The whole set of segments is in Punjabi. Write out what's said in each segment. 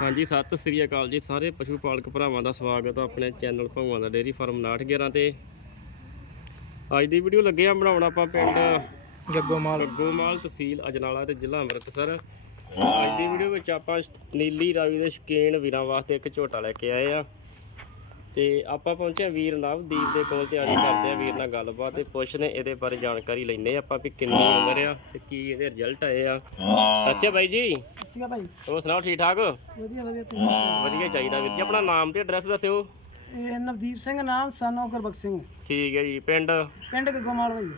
ਹਾਂਜੀ ਸਤਿ ਸ੍ਰੀ ਅਕਾਲ ਜੀ ਸਾਰੇ ਪਸ਼ੂ ਪਾਲਕ ਭਰਾਵਾਂ ਦਾ ਸਵਾਗਤ ਹੈ ਆਪਣੇ ਚੈਨਲ ਭਗਵਾਨ ਦਾ ਡੇਰੀ ਫਾਰਮ 911 ਤੇ। ਅੱਜ ਦੀ ਵੀਡੀਓ ਲੱਗੇ ਆ ਬਣਾਉਣ ਆਪਾਂ ਪਿੰਡ ਜੱਗੋਮਾਲ। ਗੱਗੋਮਾਲ ਤਹਿਸੀਲ ਅਜਨਾਲਾ ਤੇ ਜ਼ਿਲ੍ਹਾ ਅੰਮ੍ਰਿਤਸਰ। ਅੱਜ ਦੀ ਵੀਡੀਓ ਵਿੱਚ ਆਪਾਂ ਨੀਲੀ ਰਾਵੀ ਦੇ ਸ਼ਕੀਨ ਵੀਰਾਂ ਵਾਸਤੇ ਇੱਕ ਝੋਟਾ ਲੈ ਕੇ ਆਏ ਆ। ਤੇ ਆਪਾਂ ਪਹੁੰਚੇ ਵੀਰ ਨਵਦੀਪ ਦੇ ਕੋਲ ਤੇ ਅੱਜ ਕਰਦੇ ਆ ਵੀਰ ਨਾਲ ਗੱਲਬਾਤ ਤੇ ਪੁੱਛਦੇ ਇਹਦੇ ਬਾਰੇ ਜਾਣਕਾਰੀ ਲੈਣੇ ਆਪਾਂ ਵੀ ਕਿੰਨੀ ਉਮਰ ਆ ਤੇ ਕੀ ਇਹਦੇ ਰਿਜ਼ਲਟ ਆਏ ਆ। ਸੱਚੇ ਬਾਈ ਜੀ। ਅੱਛਾ ਭਾਈ। ਹੋਰ ਸੁਣਾਓ ਠੀਕ ਠਾਕ? ਵਧੀਆ ਵਧੀਆ ਤੁਸੀਂ? ਵਧੀਆ ਚਾਹੀਦਾ ਵੀਰ ਜੀ ਆਪਣਾ ਨਾਮ ਤੇ ਐਡਰੈਸ ਦੱਸਿਓ। ਇਹ ਨਵਦੀਪ ਸਿੰਘ ਨਾਮ ਸਾਨੋ ਗੁਰਬਖਸ਼ ਸਿੰਘ। ਠੀਕ ਹੈ ਜੀ ਪਿੰਡ? ਪਿੰਡ ਗਗੋਮਾਲ ਭਾਈ।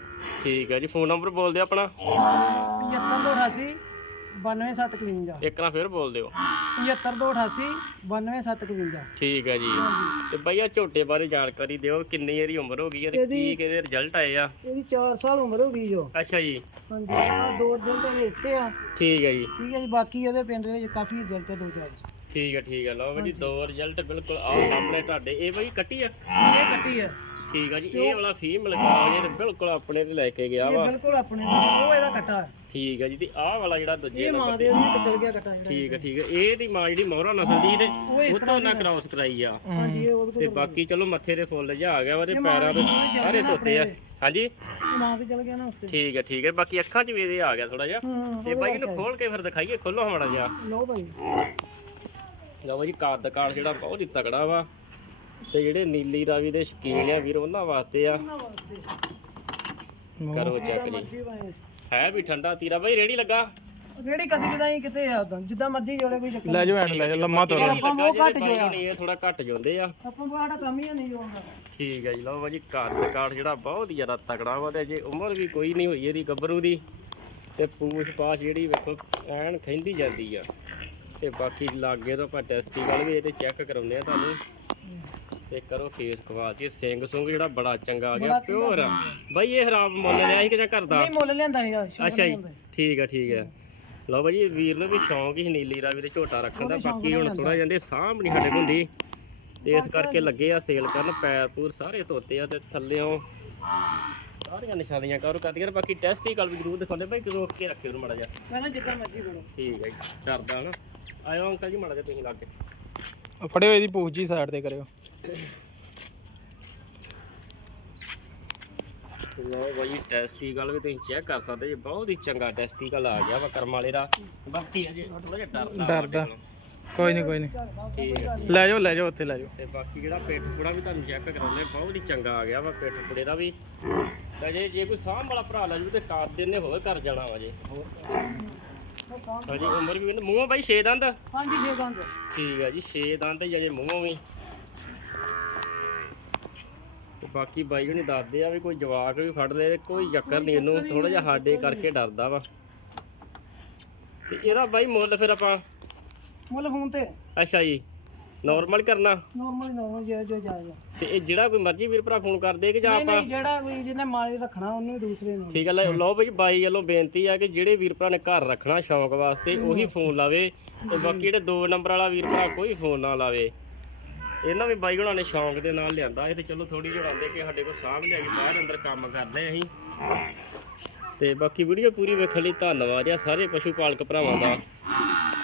ਠੀਕ ਹੈ ਜੀ ਫੋਨ ਨੰਬਰ ਬੋਲ ਦਿਓ ਆਪਣਾ। 7588 92751 ਇੱਕ ਨਾ ਫਿਰ ਬੋਲ ਦਿਓ। 7588 92751 ਠੀਕ ਹੈ ਜੀ। ਤੇ ਬਈਆ ਝੋਟੇ ਬਾਰੇ ਜਾਣਕਾਰੀ ਦਿਓ ਕਿੰਨੀ ਇਹਦੀ ਉਮਰ ਹੋ ਗਈ ਹੈ ਤੇ ਇਹਦੀ- ਕੀ ਕਿਹਦੇ ਰਿਜ਼ਲਟ ਆਏ ਆ? ਇਹਦੀ 4 ਸਾਲ ਉਮਰ ਹੋ ਗਈ ਜੋ ਅੱਛਾ ਜੀ। ਹਾਂਜੀ ਆਹ ਦੋ ਰਿਜ਼ਲਟ ਇਹਦੇ ਇੱਥੇ ਆ। ਠੀਕ ਹੈ ਜੀ। ਠੀਕ ਹੈ ਜੀ ਬਾਕੀ ਇਹਦੇ ਪਿੰਡ ਦੇ ਵਿੱਚ ਕਾਫੀ ਰਿਜ਼ਲਟ ਦੋ ਚਾਰ। ਠੀਕ ਹੈ ਠੀਕ ਹੈ। ਲਓ ਜੀ ਦੋ ਰਿਜ਼ਲਟ ਬਿਲਕੁਲ ਆਹ ਸਾਹਮਣੇ ਤੁਹਾਡੇ। ਇਹ ਬਈ ਕੱਟੀ ਆ? ਇਹ ਕੱਟੀ ਹੈ ਠੀਕ ਹੈ ਜੀ ਇਹ ਵਾਲਾ ਫੀਮੇਲ ਕਾਜ ਇਹ ਬਿਲਕੁਲ ਆਪਣੇ ਤੇ ਲੈ ਕੇ ਗਿਆ ਇਹ ਵਾ। ਬਿਲਕੁਲ ਆਪਣੇ ਉਹ ਇਹਦਾ ਕੱਟਾ ਹੈ। ਠੀਕ ਹੈ ਜੀ ਤੇ ਆਹ ਵਾਲਾ ਜਿਹੜਾ ਦੂਜੇ ਇਹ ਦਾ ਮਾਂ ਦੇ ਉਹਦੀ ਚਲ ਗਿਆ ਕੱਟਾ ਜਿਹੜਾ। ਠੀਕ ਹੈ ਠੀਕ ਹੈ ਇਹ ਦੀ ਮਾਂ ਜਿਹੜੀ ਮੋਹਰਾ ਨਸਲ ਦੀ ਤੇ ਇਸ ਉਹ ਤੋਂ ਨਾ ਕ੍ਰਾਸ ਕਰਾਈ ਆ। ਹਾਂਜੀ ਇਹ ਉਹਦੇ ਤੇ ਕੋਲ ਬਾਕੀ ਚਲੋ ਮੱਥੇ ਦੇ ਫੁੱਲ ਜਿਹਾ ਆ ਗਿਆ ਵਾ ਤੇ ਪੈਰਾਂ ਤੇ ਦੀ ਸਾਰੇ ਧੋਤੇ ਆ। ਹਾਂਜੀ? ਇਹ ਮਾਂ ਤੇ ਚਲ ਗਿਆ ਨਾ ਉਸ ਤੇ। ਠੀਕ ਹੈ ਠੀਕ ਹੈ ਬਾਕੀ ਅੱਖਾਂ 'ਚ ਵੀ ਇਹਦੇ ਆ ਗਿਆ ਥੋੜਾ ਜਿਹਾ। ਹਾਂ ਤੇ ਬਾਈ ਇਹਨੂੰ ਖੋਲ ਕੇ ਫਿਰ ਦਿਖਾਈਏ ਖੋਲੋ ਹਮਾੜਾ ਜਿਹਾ। ਲਓ ਭਾਈ ਲਓ ਜੀ ਕੱਦ ਕਾਲ ਜਿਹੜਾ ਬਹੁਤ ਹੀ ਤਕੜਾ ਵਾ। ਤੇ ਜਿਹੜੇ ਨੀਲੀ ਰਾਵੀ ਦੇ ਸ਼ਕੀਨ ਆ ਵੀਰ ਉਹਨਾਂ ਵਾਸਤੇ ਆ। ਕਰੋ ਚੈੱਕ ਹੈ ਵੀ ਠੰਡਾ ਤੀਰਾ ਬਾਈ ਰੇੜੀ ਲੱਗਾ? ਰੇੜੀ ਕਦੀ ਕਦਾਈ ਕਿਤੇ ਆ ਉਦਾਂ ਜਿੱਦਾਂ ਮਰਜ਼ੀ ਜੋੜੇ ਕੋਈ ਚੱਕਰ ਲੈ ਜਾਓ ਐਂਡ ਲੈ ਜਾਓ ਲੰਮਾ ਤੋਰ। ਆਪਾਂ ਉਹ ਘੱਟ। ਹੋਣੀ ਇਹ ਥੋੜਾ ਘੱਟ ਜਾਂਦੇ ਆ। ਆਪਾਂ ਸਾਡਾ ਕੰਮ ਹੀ ਨਹੀਂ ਜੋੜਦਾ ਠੀਕ ਹੈ ਜੀ ਲਓ ਬਾਈ ਜੀ ਕੱਦ ਕਾਲ ਜਿਹੜਾ ਬਹੁਤ ਹੀ ਜ਼ਿਆਦਾ ਤਕੜਾ ਵਾ ਤੇ ਜੇ ਉਮਰ ਵੀ ਕੋਈ ਨਹੀਂ ਹੋਈ ਇਹਦੀ ਗੱਭਰੂ ਦੀ ਤੇ ਪੂਛ ਪਾਛ ਜਿਹੜੀ ਵੇਖੋ ਐਨ ਖੈਂਦੀ ਜਾਂਦੀ ਆ। ਤੇ ਬਾਕੀ ਲਾਗੇ ਤੋਂ ਆਪਾਂ ਟੈਸਟੀਕਲ ਵੀ ਇਹਦੇ ਚੈੱਕ ਕਰਾਉਂਦੇ ਆ ਤੁਹਾਨੂੰ। ਤੇ ਕਰੋ ਫੇਸ ਖਵਾ ਕੇ ਸਿੰਘ ਸੁੰਗ ਜਿਹੜਾ ਬੜਾ ਚੰਗਾ ਆ ਗਿਆ ਪਿਓਰ ਆ। ਬਾਈ ਇਹ ਹਰਾਮ ਮੁੱਲ ਲਿਆ ਸੀ ਕਿ ਜਾਂ ਘਰ ਦਾ? ਨਹੀਂ ਮੁੱਲ ਲਿਆਂਦਾ ਸੀਗਾ ਸ਼ੌਕ ਅੱਛਾ ਜੀ ਲਿਆਂਦਾ ਸੀ। ਠੀਕ ਆ ਠੀਕ ਆ। ਲਓ ਬਾਈ ਵੀਰ ਨੂੰ ਵੀ ਸ਼ੌਂਕ ਹੀ ਨੀਲੀ ਰਾਵੀ ਦੇ ਝੋਟਾ ਰੱਖਣ ਦਾ ਬਾਕੀ ਹੁਣ ਥੋੜਾ ਜਾਂਦੇ ਸਾਂਭ ਨਹੀਂ ਸਾਡੇ ਹੁੰਦੀ। ਤੇ ਇਸ ਕਰਕੇ ਲੱਗੇ ਆ ਸੇਲ ਕਰਨ ਪੈਰ ਪੂਰ ਸਾਰੇ ਧੋਤੇ ਆ ਤੇ ਥੱਲਿਓਂ ਸਾਰੀਆਂ ਨਿਸ਼ਾਨੀਆਂ ਕਰੋ ਕਰਦੀਆਂ ਨੇ ਬਾਕੀ ਟੈਸਟ ਹੀ ਕੱਲ ਵੀ ਜ਼ਰੂਰ ਦਿਖਾਉਂਦੇ ਭਾਈ ਰੋਕ ਕੇ ਰੱਖਿਓ ਮੜਾ ਜਾ ਪਹਿਲਾਂ ਜਿੱਦਾਂ ਮਰਜ਼ੀ ਕਰੋ। ਠੀਕ ਹੈ ਜੀ ਡਰਦਾ ਨਾ। ਆਇਓ ਅੰਕਲ ਜੀ ਮੜਾ ਜਾ ਤੁਸੀਂ ਲੱਗੇ ਫੜਿਓ ਇਹਦੀ ਪੂਛ ਜੀ ਸਾਈਡ ਤੇ ਕਰਿਓ। ਲਓ ਬਾਈ ਟੈਸਟੀਕਲ ਵੀ ਤੁਸੀਂ ਚੈੱਕ ਕਰ ਸਕਦੇ ਜੀ ਬਹੁਤ ਹੀ ਚੰਗਾ ਟੈਸਟੀਕਲ ਆ ਗਿਆ ਵਾ ਕਰਮ ਵਾਲੇ ਦਾ। ਬਾਕੀ ਅਜੇ ਥੋੜਾ ਜਿਹਾ ਡਰਦਾ ਡਰਦਾ ਕੋਈ ਨਹੀਂ ਕੋਈ ਨਹੀਂ ਲੈ ਜਾਓ ਲੈ ਜਾਓ ਉੱਥੇ ਲੈ ਜਾਓ। ਤੇ ਬਾਕੀ ਜਿਹੜਾ ਪਿੱਠ ਪੁੜਾ ਵੀ ਤੁਹਾਨੂੰ ਚੈੱਕ ਕਰਾਉਂਦੇ ਬਹੁਤ ਹੀ ਚੰਗਾ ਆ ਗਿਆ ਵਾ ਪਿੱਠ ਪੁੜੇ ਦਾ ਵੀ। ਤੇ ਜੇ ਜੇ ਕੋਈ ਸਾਂਭ ਵਾਲਾ ਭਰਾ ਲੈ ਜੂ ਤੇ ਕਾਦ ਦੇ ਨੇ ਹੋਰ ਕਰ ਜਾਣਾ ਵਾ ਜੇ। ਆ ਹਾਂਜੀ ਉਮਰ ਵੀ ਮੂੰਹੋਂ ਬਾਈ 6 ਦੰਦ? ਹਾਂਜੀ ਫੇਰ ਗੰਦ ਠੀਕ ਹੈ ਜੀ 6 ਦੰਦ ਜੇ ਮੂੰਹੋਂ ਵੀ। ਤੇ ਬਾਕੀ ਬਾਈ ਹੁਣੀ ਦੱਸਦੇ ਆ ਵੀ ਕੋਈ ਜਵਾਕ ਵੀ ਫੜ ਲੈ ਕੋਈ ਚੱਕਰ ਨਹੀਂ ਇਹਨੂੰ ਥੋੜਾ ਜਿਹਾ ਸਾਡੇ ਕਰਕੇ ਡਰਦਾ ਵਾ। ਤੇ ਇਹਦਾ ਬਾਈ ਮੁੱਲ ਫਿਰ ਆਪਾਂ ਮੁੱਲ ਫੋਨ ਤੇ। ਅੱਛਾ ਜੀ ਨਾਰਮਲ ਕਰਨਾ। ਨਾਰਮਲ ਨਾਰਮਲ ਜੋ ਜੋ ਜਾਏਗਾ ਤੇ ਇਹ ਜਿਹੜਾ ਕੋਈ ਮਰਜ਼ੀ ਵੀਰ ਭਰਾ ਫੋਨ ਕਰਦੇ ਕਿ ਜਾਂ ਨਹੀਂ ਆਪਾਂ ਨਹੀਂ ਜਿਹੜਾ ਕੋਈ ਜਿਹਨੇ ਮਾਲ ਰੱਖਣਾ ਉਹਨੂੰ ਦੂਸਰੇ ਨੂੰ। ਠੀਕ ਹੈ ਲੈ- ਲਓ ਬਈ ਬਾਈ ਵੱਲੋਂ ਬੇਨਤੀ ਆ ਕਿ ਜਿਹੜੇ ਵੀਰ ਭਰਾ ਨੇ ਘਰ ਰੱਖਣਾ ਸ਼ੌਂਕ ਵਾਸਤੇ ਉਹੀ ਫੋਨ ਲਾਵੇ। ਤੇ ਬਾਕੀ ਜਿਹੜੇ ਦੋ ਨੰਬਰ ਵਾਲਾ ਵੀਰ ਭਰਾ ਕੋਈ ਫੋਨ ਨਾ ਲਾਵੇ। ਇਹਨਾਂ ਵੀ ਬਾਈ ਹੁਣਾਂ ਨੇ ਸ਼ੌਂਕ ਦੇ ਨਾਲ ਲਿਆਂਦਾ ਇਹ ਤੇ ਚਲੋ ਥੋੜੀ ਜੜਾਉਂਦੇ ਕਿ ਸਾਡੇ ਕੋਲ ਸਾਂਭ ਲੈ ਕੇ ਬਾਹਰ ਅੰਦਰ ਕੰਮ ਕਰਦੇ ਅਸੀਂ। ਤੇ ਬਾਕੀ ਵੀਡੀਓ ਪੂਰੀ ਵੇਖਣ ਲਈ ਧੰਨਵਾਦ ਆ ਸਾਰੇ ਪਸ਼ੂ ਪਾਲਕ ਭਰਾਵਾਂ ਦਾ।